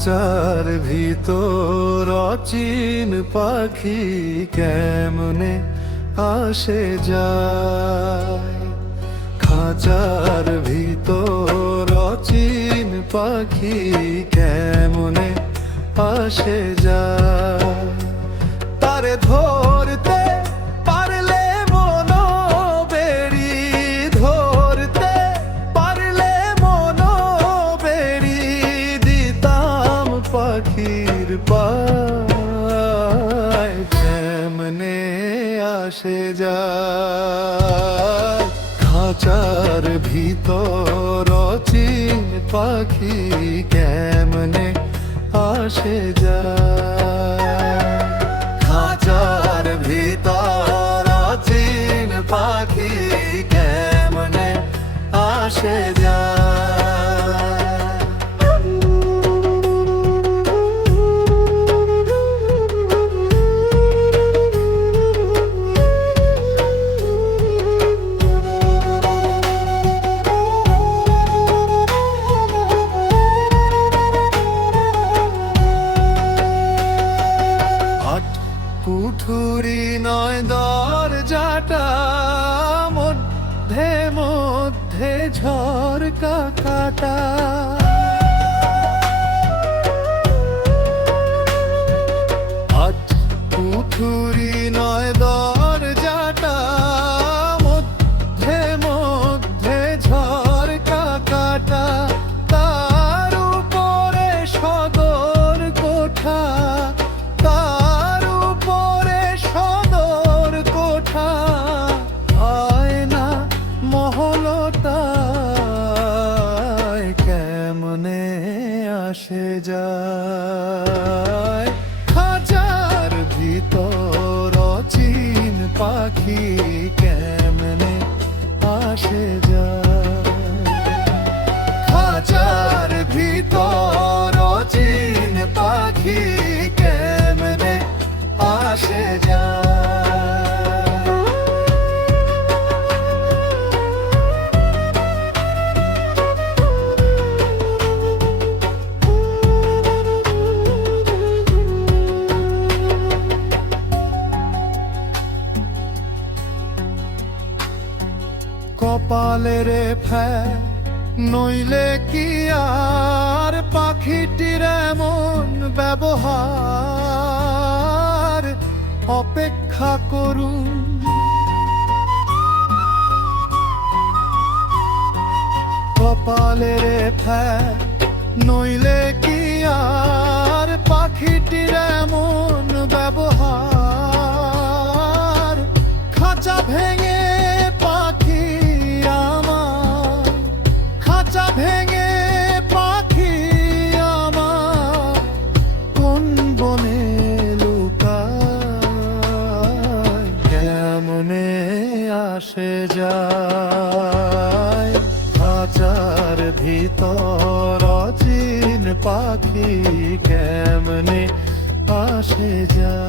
খাঁচার ভিতর অচিন পাখি কেমনে আসে যায়। খাঁচার ভিতর অচিন পাখি কেমনে আসে যায়। তারে ধরতে পারলে মনো বেড়ি, ধরতে পারলে মনো বেড়ি দিতাম পাখির পায় কেমনে আসে যায়। খাঁচার ভিতর অচিন পাখি কেমনে আসে যায়। খাঁচার ভিতর অচিন পাখি কেমনে আসে যায়। কুঠুরি নয় দরজাটা, মধ্যে মধ্যে ঝরকা কাটা। কুঠুরি নয় দরজাটা, মধ্যে মধ্যে ঝরকা কাটা। তার উপরে সদর কোঠা, তার উপরে সদর কোঠা। আয়না মহলতায় কেমনে আসে যায়। খাঁচার ভিতর অচিন পাখি কেমনে আসে যায়। খাঁচার ভিতর অচিন পাখি কেমনে আসে যায়। কপালের ফ্যাঁ নইলে কি আর পাখিটির এমন ব্যবহার। অপেক্ষা করুন কপালের ফ্যাঁ নইলে কি আর পাখিটির এমন ব্যবহার। খাঁচা ভেঙে পাখি আমার, খাঁচা ভেঙে পাখি আমার কোন বনে লুকায় কেমনে আসে যায়। খাঁচার ভিতর অচিন পাখি কেমনে আসে যায়।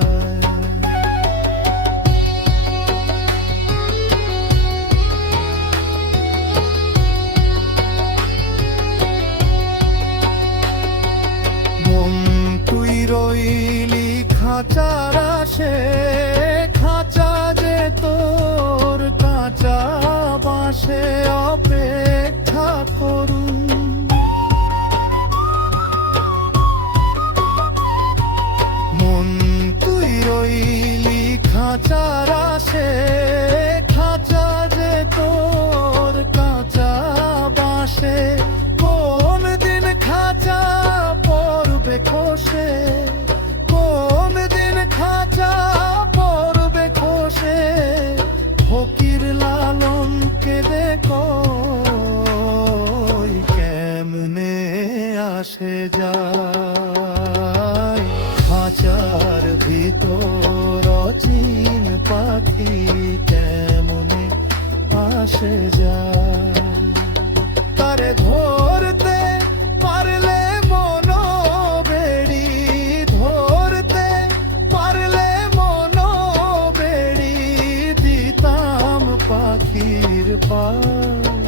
তুই রইলি খাঁচার আসে, খাঁচা যে তোর কাঁচা বাঁশে অপেক্ষা করুন। মন তুই রইলি খাঁচার আসে, খাঁচা যে তোর কাঁচা বাঁশে কোন দিন খাঁচা পড়বে খসে, কোন দিন খাঁচা পড়বে খসে। ফকির লালনকে দেখো কেমনে আসে যায়। খাঁচার ভিতর অচিন পাখি কেমনে আসে যায়। তারে ধরতে পারলে মনো বেড়ি, ধরতে পারলে মনো বেড়ি দিতাম পাখির পায়